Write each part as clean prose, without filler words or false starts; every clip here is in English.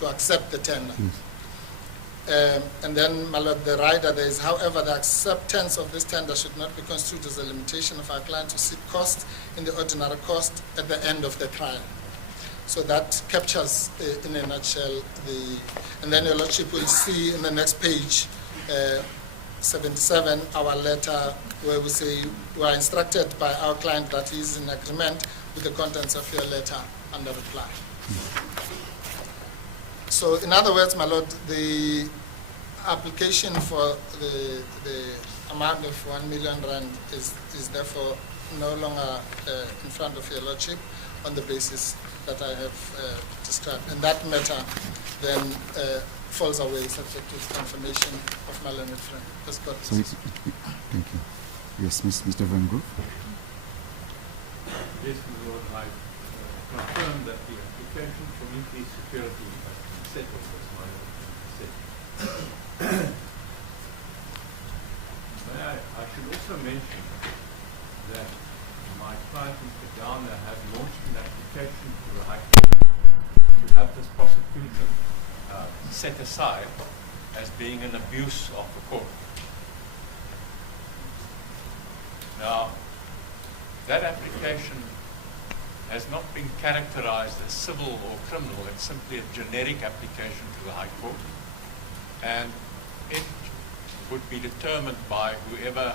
to accept the tender. And then, my lord, the rider, there is, however, the acceptance of this tender should not be construed as a limitation of our client to seek cost in the ordinary cost at the end of the trial. So that captures, in a nutshell, and then your lordship will see in the next page, 77, our letter where we say we are instructed by our client that he is in agreement with the contents of your letter under reply. So in other words, my lord, the application for the amount of 1 million rand is therefore no longer in front of your lordship on the basis that I have described. And that matter then falls away subject to confirmation of my learned friend. So thank you. Yes, Mr. Van Grove. Yes, my lord, I confirm that the application for increased security has been settled, as my lord said. I should also mention that my client, Mr. Garner, has launched an application to the High Court to have this prosecution set aside as being an abuse of the court. Now, that application has not been characterized as civil or criminal. It's simply a generic application to the High Court, and it would be determined by whoever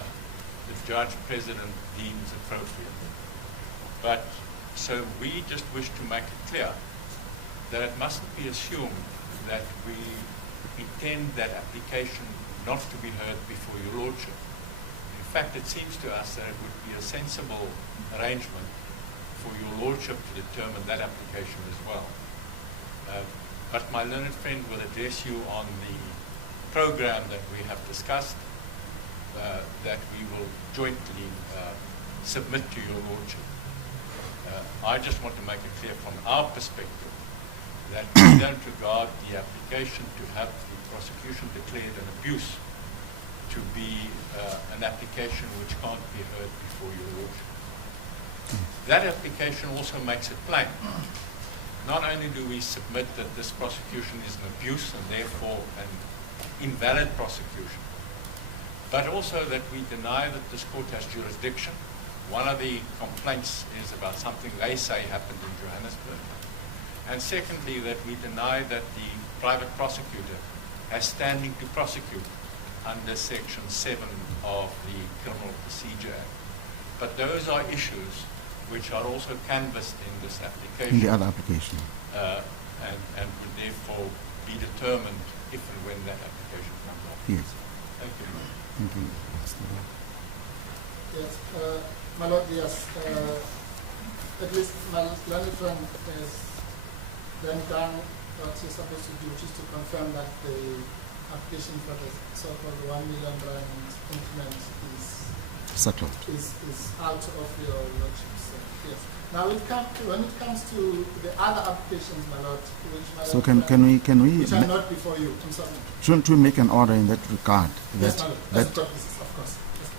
the judge president deems appropriate. But so we just wish to make it clear that it mustn't be assumed that we intend that application not to be heard before your lordship. In fact, it seems to us that it would be a sensible arrangement for your lordship to determine that application as well. But my learned friend will address you on the program that we have discussed, that we will jointly submit to your lordship. I just want to make it clear from our perspective that we don't regard the application to have the prosecution declared an abuse to be an application which can't be heard before your lordship. That application also makes it plain. Not only do we submit that this prosecution is an abuse and therefore an invalid prosecution, but also that we deny that this court has jurisdiction. One of the complaints is about something they say happened in Johannesburg. And secondly, that we deny that the private prosecutor has standing to prosecute under Section 7 of the Criminal Procedure Act. But those are issues which are also canvassed in this application. In the other application. And would therefore be determined if and when that application comes up. Yes. Thank you. Thank you. Yes, my lord, yes. At least my learned friend has then done what he's supposed to do, which is to confirm that the application for the so-called 1 million rand increment is settled. Is out of your lordship's. Yes. Now, when it comes to the other applications, my lord, which so can we which are not before you. I'm sorry. Shouldn't we make an order in that regard? Yes, my lord. That's the purpose, of course. Yes,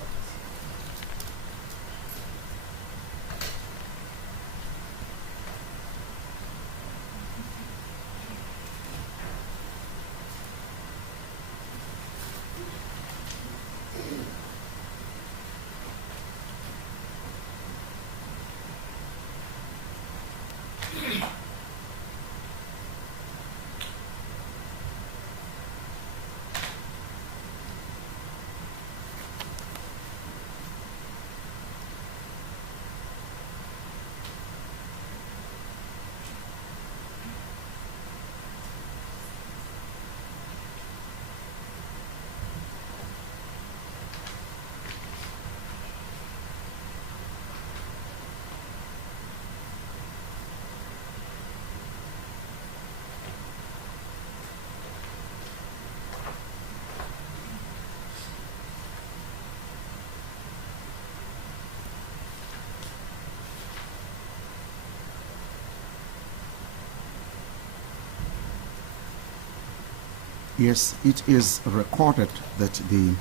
Yes, it is recorded that the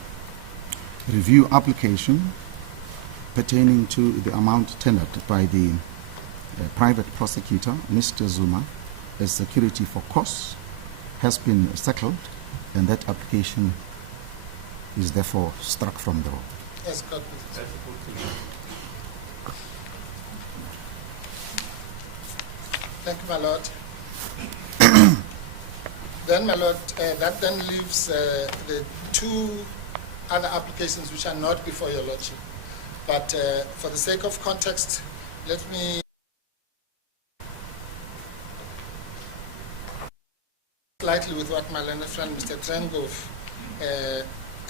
review application pertaining to the amount tendered by the private prosecutor, Mr. Zuma, as security for costs, has been settled, and that application is therefore struck from the roll. Yes, God. That's the full thing. Thank you, my lord. Then, my lord, that then leaves the two other applications which are not before your lordship. But for the sake of context, let me slightly with what my learned friend Mr. Trengov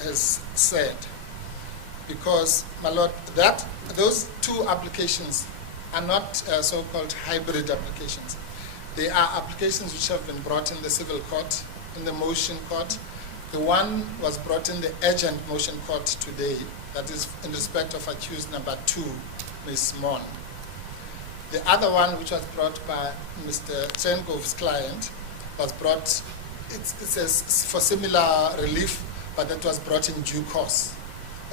has said, because, my lord, those two applications are not so-called hybrid applications. They are applications which have been brought in the civil court, in the motion court. The one was brought in the urgent motion court today, that is in respect of accused number 2, Ms. Maughan. The other one, which was brought by Mr. Tsengov's client, was brought, it says for similar relief, but that was brought in due course.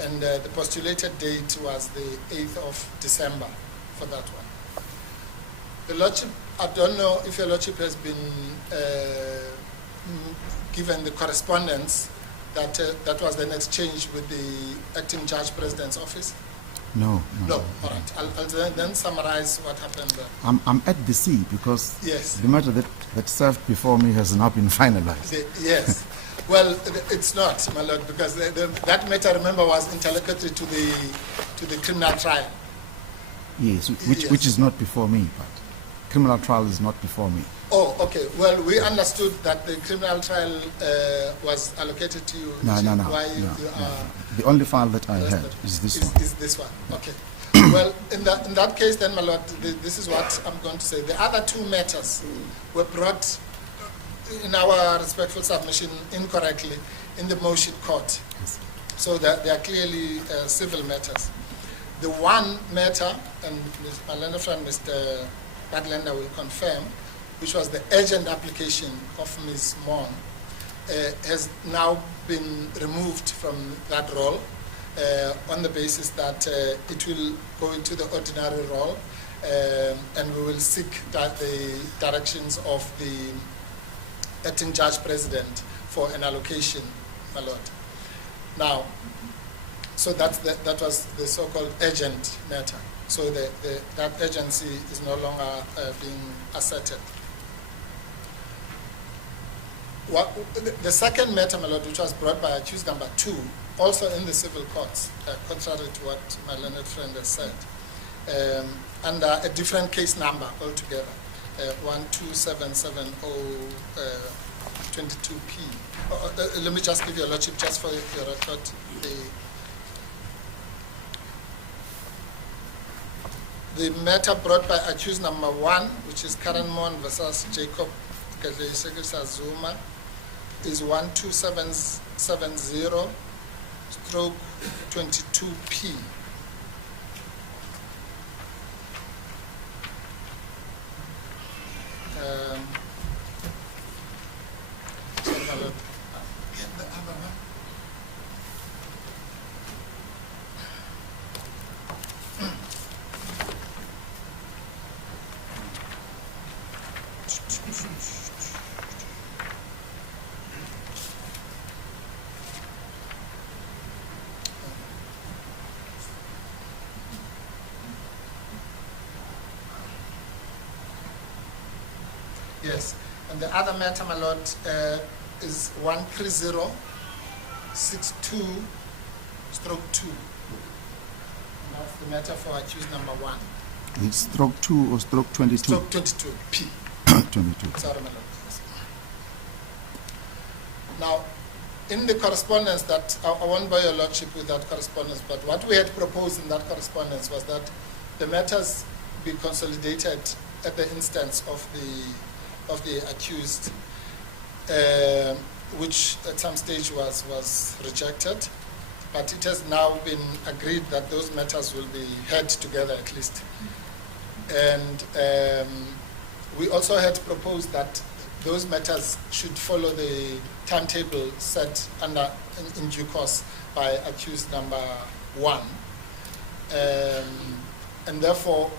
And the postulated date was the 8th of December for that one. The Lordship, I don't know if your Lordship has been given the correspondence that was then exchanged with the Acting Judge President's office. No. No, all right. I'll then summarize what happened there. I'm at the sea because Yes. the matter that served before me has not been finalized. Yes. Well, it's not, my lord, because that matter, remember, was interlocutory to the criminal trial. Yes, Yes. which is not before me, but criminal trial is not before me. Oh, okay. Well, we understood that the criminal trial was allocated to you. No. Why you are The only file that I arrested. had is this one. Is this one? Okay. Well, in that case, then, my lord, this is what I'm going to say. The other two matters were brought in our respectful submission incorrectly in the motion court. Yes. So that they are clearly civil matters. The one matter, and my learned friend Mr. Badlander will confirm, which was the urgent application of Ms. Maughan, has now been removed from that role on the basis that it will go into the ordinary role, and we will seek the directions of the Acting Judge President for an allocation, my lord. Now, so that was the so-called urgent matter. So that urgency is no longer being asserted. The second matter, my lord, which was brought by accused number 2, also in the civil courts, contrary to what my learned friend has said, under a different case number altogether, 1277022P. Let me just give you a lordship, just for your record. The matter brought by accused number 1, which is Karyn versus Jacob Zuma, is 12770/22P. Get the other one. Yes, and the other matter, my lord, is 13062/2. And that's the matter for accused number 1. It's stroke 2 or stroke 22? Stroke 22, P. 22. Sorry, my lord. Now, in the correspondence that, I won't bore your lordship with that correspondence, but what we had proposed in that correspondence was that the matters be consolidated at the instance of the accused, which at some stage was rejected, but it has now been agreed that those matters will be heard together at least. And we also had proposed that those matters should follow the timetable set in due course by accused number 1. And therefore,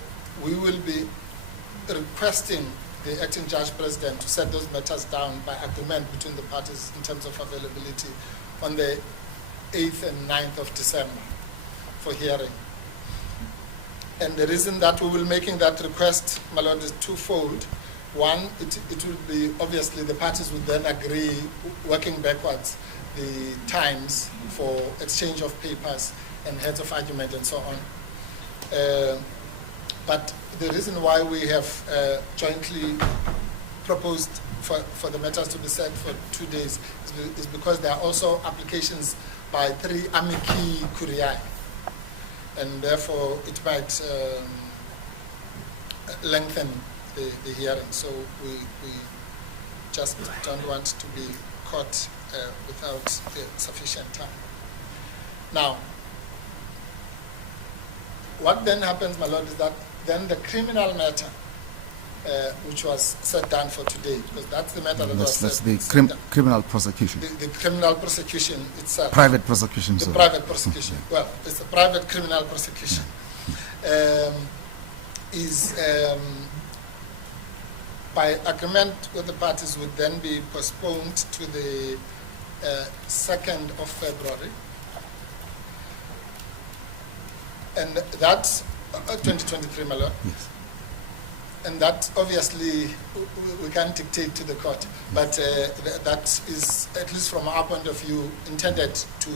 we will be requesting the acting judge president to set those matters down by agreement between the parties in terms of availability on the 8th and 9th of December for hearing. And the reason that we will be making that request, my lord, is twofold. One, it will be, obviously, the parties would then agree, working backwards, the times for exchange of papers and heads of argument and so on. But the reason why we have jointly proposed for the matters to be set for 2 days is because there are also applications by 3 amici curiae, and therefore it might lengthen the hearing. So we just don't want to be caught without sufficient time. Now, what then happens, my lord, is that then the criminal matter, which was set down for today, because that's the matter that was that's set, the criminal prosecution. the criminal prosecution itself. Private prosecution. The sorry. private prosecution. Well, it's a private criminal prosecution. Is by agreement with the parties would then be postponed to the 2nd of February. And that's 2023, my lord. Yes. And that obviously we can't dictate to the court, but that is, at least from our point of view, intended to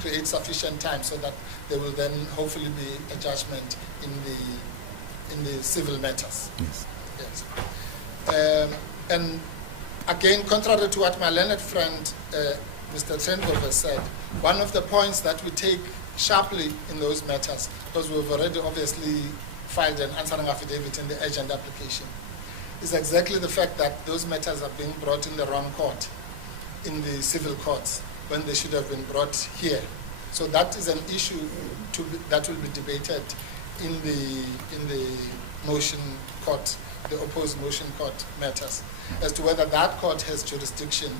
create sufficient time so that there will then hopefully be a judgment in the civil matters. Yes. Yes. And again, contrary to what my learned friend, Mr. Trendhover, said, one of the points that we take sharply in those matters, because we've already obviously filed an answering affidavit in the urgent application, is exactly the fact that those matters are being brought in the wrong court, in the civil courts, when they should have been brought here. So that is an issue that will be debated in the motion court, the opposed motion court matters, as to whether that court has jurisdiction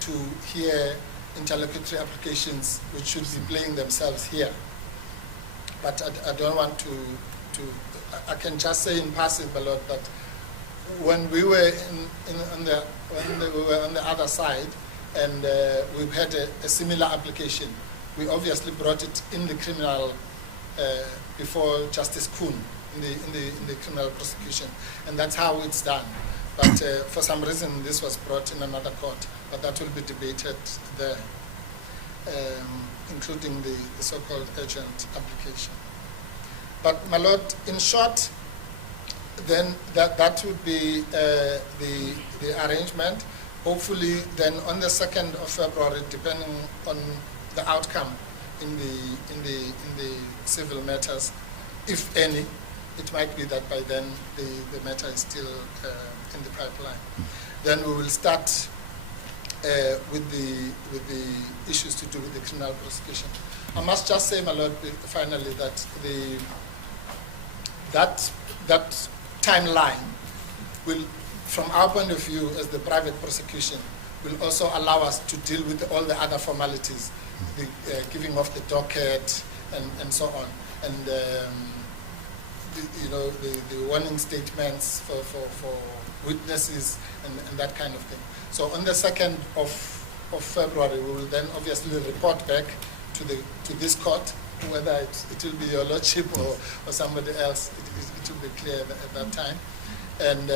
to hear interlocutory applications which should be playing themselves here. But I don't want to I can just say in passing, my lord, that when we were when we were on the other side and we had a similar application, we obviously brought it in the criminal before Justice Kuhn in the criminal prosecution, and that's how it's done. But for some reason, this was brought in another court, but that will be debated there, including the so-called urgent application. But, my lord, in short, then that would be the arrangement. Hopefully, then on the 2nd of February, depending on the outcome in the civil matters, if any, it might be that by then the matter is still in the pipeline. Then we will start with the issues to do with the criminal prosecution. I must just say, my lord, finally, that that timeline will, from our point of view as the private prosecution, will also allow us to deal with all the other formalities, the giving of the docket and so on, and the warning statements for witnesses and that kind of thing. So on the 2nd of February, we will then obviously report back to this court, whether it will be your lordship or somebody else. It will be clear at that time, and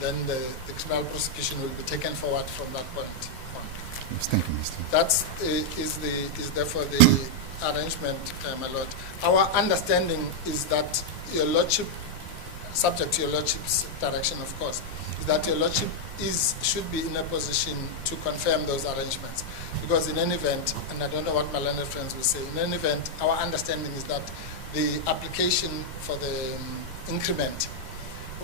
then the criminal prosecution will be taken forward from that point on. Yes, thank you, Mr. That is therefore the arrangement, my lord. Our understanding is that your lordship, subject to your lordship's direction, of course, is that your lordship should be in a position to confirm those arrangements. Because in any event, and I don't know what my learned friends will say, in any event, our understanding is that the application for the increment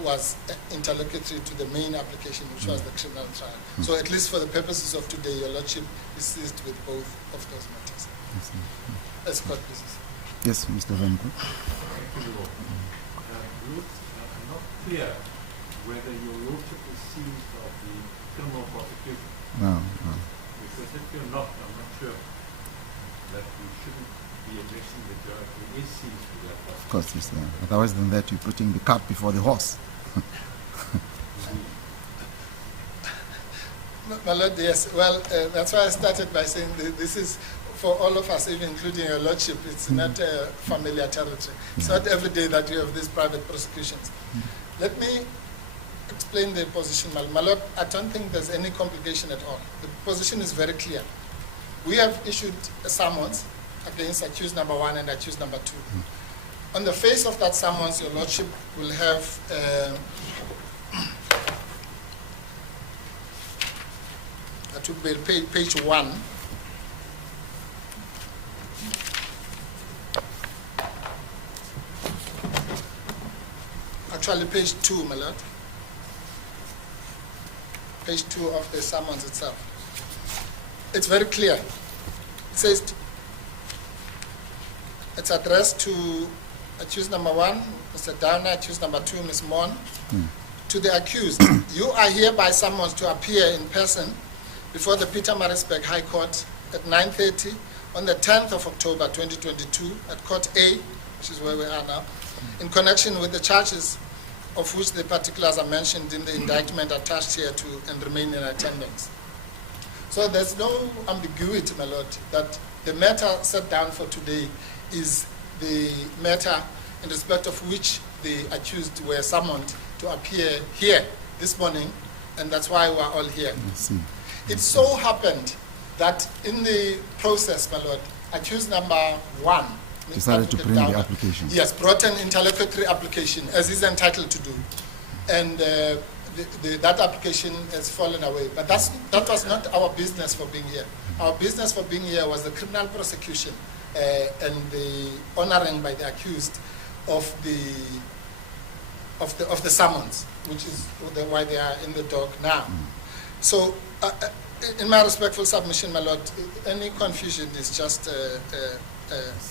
was interlocutory to the main application, which was the criminal trial. So at least for the purposes of today, your lordship is seized with both of those matters. As court business. Yes, Mr. Van Gogh. Thank you, Lord. Ruth, I'm not clear whether your lordship is seized of the criminal prosecution. No. Because if you're not, I'm not sure that we shouldn't be addressing the judge who is seized with that prosecution. Of course, yes. Otherwise than that, you're putting the cart before the horse. My Lord, yes. Well, that's why I started by saying this is, for all of us, even including your Lordship, it's not familiar territory. It's not every day that you have these private prosecutions. Let me explain the position, my Lord. I don't think there's any complication at all. The position is very clear. We have issued a summons against accused number 1 and accused number 2. On the face of that summons, your Lordship will have that would be page 1. Actually, page 2, my Lord. Page 2 of the summons itself. It's very clear. It says it's addressed to accused number 1, Mr. Downer, accused number 2, Ms. Maughan. To the accused, you are hereby summoned to appear in person before the Pietermaritzburg High Court at 9:30 on the 10th of October 2022 at Court A, which is where we are now, in connection with the charges of which the particulars are mentioned in the indictment attached here to and remain in attendance. So there's no ambiguity, my Lord, that the matter set down for today is the matter in respect of which the accused were summoned to appear here this morning, and that's why we're all here. It so happened that in the process, my Lord, accused number 1 decided to bring the application. Yes, brought an interlocutory application, as he's entitled to do. And that application has fallen away. But that was not our business for being here. Our business for being here was the criminal prosecution and the honoring by the accused of the summons, which is why they are in the dock now. So, in my respectful submission, my Lord, any confusion is just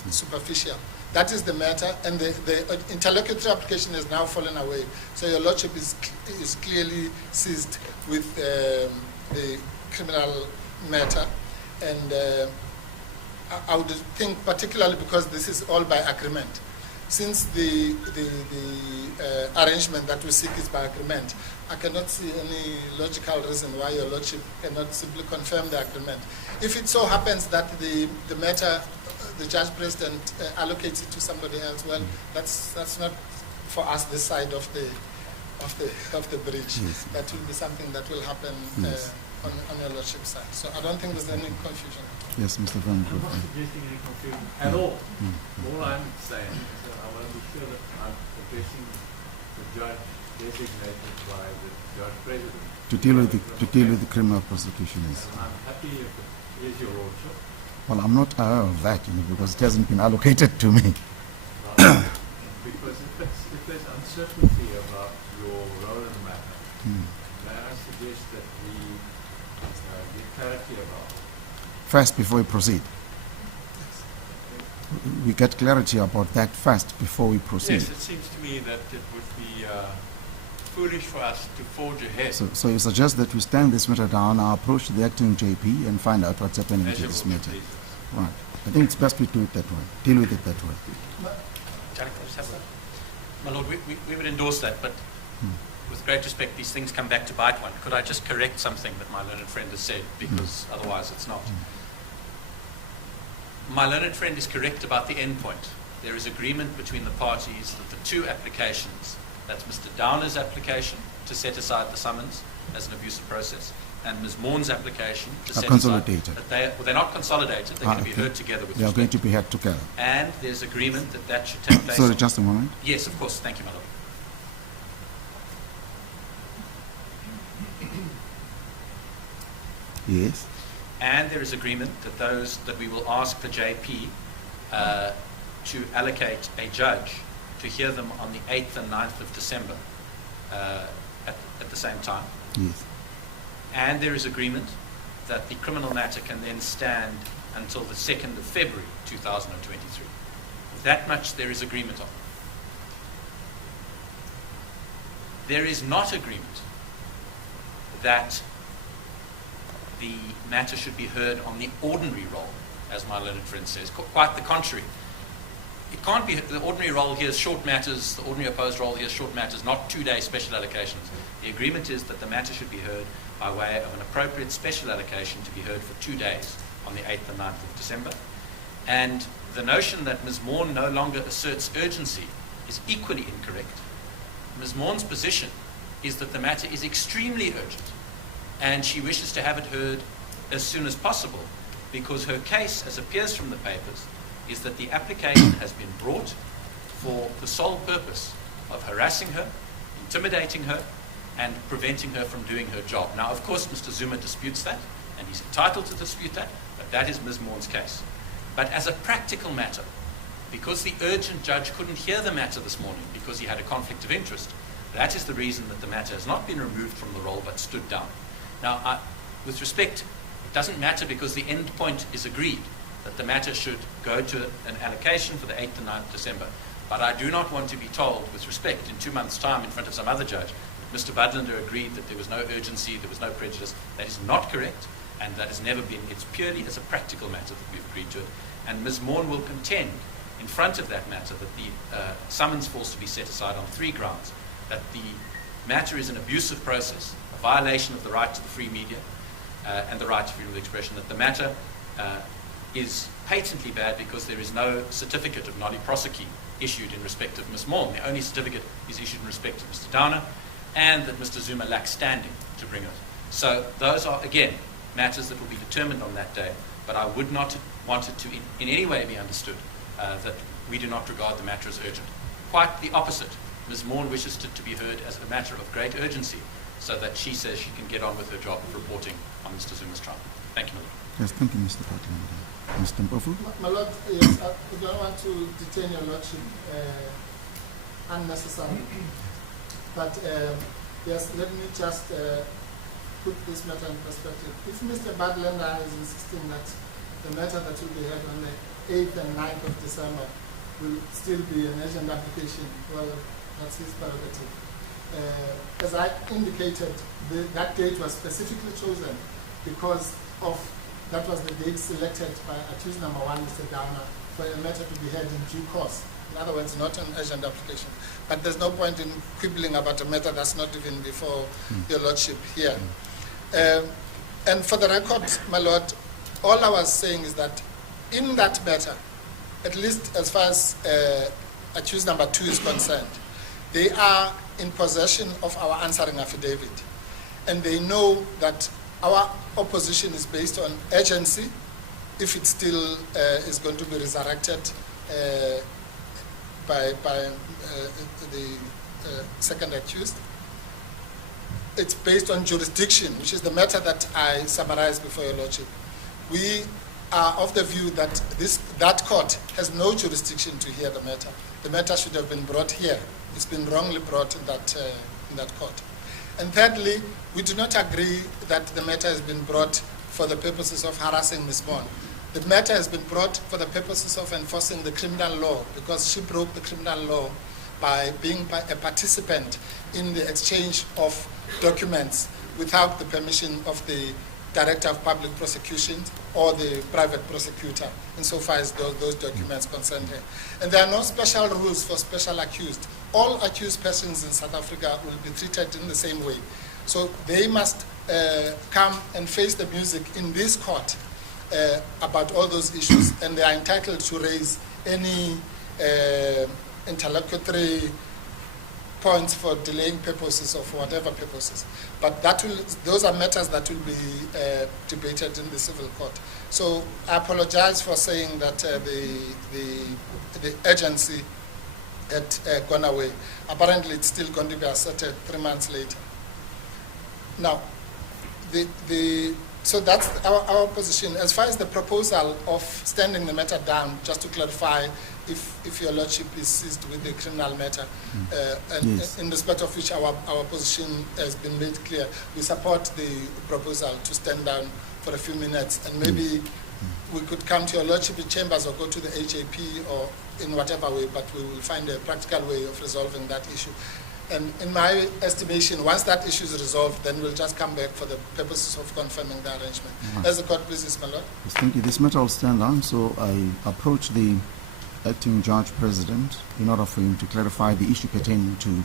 superficial. That is the matter, and the interlocutory application has now fallen away. So your Lordship is clearly seized with the criminal matter, and I would think particularly because this is all by agreement. Since the arrangement that we seek is by agreement, I cannot see any logical reason why your Lordship cannot simply confirm the agreement. If it so happens that the matter, the Judge President allocates it to somebody else, well, that's not for us this side of the bridge. Yes. That will be something that will happen on your Lordship's side. So I don't think there's any confusion. Yes, Mr. Van I'm not suggesting any confusion at all. All I'm saying is that I want to be sure that I'm addressing the judge designated by the Judge President. to deal with the criminal prosecution. Yes. And I'm happy if it is your Lordship. Well, I'm not aware of that, because it hasn't been allocated to me. Because if there's uncertainty about your role in the matter, may I suggest that we get clarity about it? First, before we proceed. We get clarity about that first before we proceed. Yes, it seems to me that it would be foolish for us to forge ahead. So you suggest that we stand this matter down, approach the acting JP and find out what's happening to this matter. Right. I think it's best we do it that way. Deal with it that way. My Lord, we would endorse that, but with great respect, these things come back to bite one. Could I just correct something that my learned friend has said, because otherwise it's not. My learned friend is correct about the end point. There is agreement between the parties that the two applications, that's Mr. Downer's application to set aside the summons as an abusive process, and Ms. Maughan's application to set consolidated. aside. They're not consolidated, they're going to be heard together with They are going to be heard together. And there's agreement that should take place. Sorry, just a moment. Yes, of course. Thank you, my Lord. Yes. And there is agreement that we will ask the JP to allocate a judge to hear them on the 8th and 9th of December at the same time. Yes. And there is agreement that the criminal matter can then stand until the 2nd of February 2023. That much there is agreement on. There is not agreement that the matter should be heard on the ordinary roll, as my learned friend says. Quite the contrary. It can't be, the ordinary roll hears short matters, the ordinary opposed roll hears short matters, not 2-day special allocations. The agreement is that the matter should be heard by way of an appropriate special allocation to be heard for 2 days on the 8th and 9th of December. And the notion that Ms. Maughan no longer asserts urgency is equally incorrect. Ms. Maughan's position is that the matter is extremely urgent, and she wishes to have it heard as soon as possible, because her case, as appears from the papers, is that the application has been brought for the sole purpose of harassing her, intimidating her, and preventing her from doing her job. Now, of course, Mr. Zuma disputes that, and he's entitled to dispute that, but that is Ms. Maughan's case. But as a practical matter, because the urgent judge couldn't hear the matter this morning because he had a conflict of interest, that is the reason that the matter has not been removed from the roll but stood down. Now, with respect, it doesn't matter because the end point is agreed that the matter should go to an allocation for the 8th and 9th of December. But I do not want to be told, with respect, in 2 months' time in front of some other judge, that Mr. Budlander agreed that there was no urgency, there was no prejudice. That is not correct, and that has never been. It's purely as a practical matter that we've agreed to it. And Ms. Maughan will contend in front of that matter that the summons falls to be set aside on 3 grounds. That the matter is an abusive process, a violation of the right to the free media and the right to freedom of expression, that the matter is patently bad because there is no certificate of noli prosequi issued in respect of Ms. Maughan. The only certificate is issued in respect of Mr. Downer, and that Mr. Zuma lacks standing to bring it. So those are, again, matters that will be determined on that day, but I would not want it to in any way be understood that we do not regard the matter as urgent. Quite the opposite. Ms. Maughan wishes it to be heard as a matter of great urgency so that she says she can get on with her job of reporting on Mr. Zuma's trial. Thank you, Mr. Yes, thank you, Mr. Patland. Mr. Mpofu? My Lord, yes, I don't want to detain your Lordship unnecessarily. But yes, let me just put this matter in perspective. If Mr. Budlander is insisting that the matter that will be heard on the 8th and 9th of December will still be an urgent application, well, that's his prerogative. As I indicated, that date was specifically chosen because of that was the date selected by accused number 1, Mr. Downer, for a matter to be heard in due course. In other words, not an urgent application. But there's no point in quibbling about a matter that's not even before your Lordship here. And for the record, my Lord, all I was saying is that in that matter, at least as far as accused number 2 is concerned, they are in possession of our answering affidavit. And they know that our opposition is based on urgency, if it still is going to be resurrected by the second accused. It's based on jurisdiction, which is the matter that I summarized before your Lordship. We are of the view that that court has no jurisdiction to hear the matter. The matter should have been brought here. It's been wrongly brought in that court. And thirdly, we do not agree that the matter has been brought for the purposes of harassing Ms. Maughan. The matter has been brought for the purposes of enforcing the criminal law because she broke the criminal law by being a participant in the exchange of documents without the permission of the Director of Public Prosecution or the private prosecutor, insofar as those documents concern her. And there are no special rules for special accused. All accused persons in South Africa will be treated in the same way. So they must come and face the music in this court about all those issues, and they are entitled to raise any interlocutory points for delaying purposes or for whatever purposes. But those are matters that will be debated in the civil court. So I apologize for saying that the urgency had gone away. Apparently it's still going to be asserted 3 months later. Now, so that's our position. As far as the proposal of standing the matter down, just to clarify, if your Lordship is seized with the criminal matter, and yes, in respect of which our position has been made clear, we support the proposal to stand down for a few minutes, and maybe we could come to your Lordship in chambers or go to the HAP or in whatever way, but we will find a practical way of resolving that issue. And in my estimation, once that issue is resolved, then we'll just come back for the purposes of confirming the arrangement. As the court pleases, my Lord. Yes, thank you. This matter will stand down, so I approach the acting judge president in order for him to clarify the issue pertaining to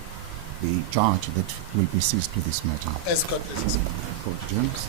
the charge that will be seized to this matter. As court pleases. Court adjourns.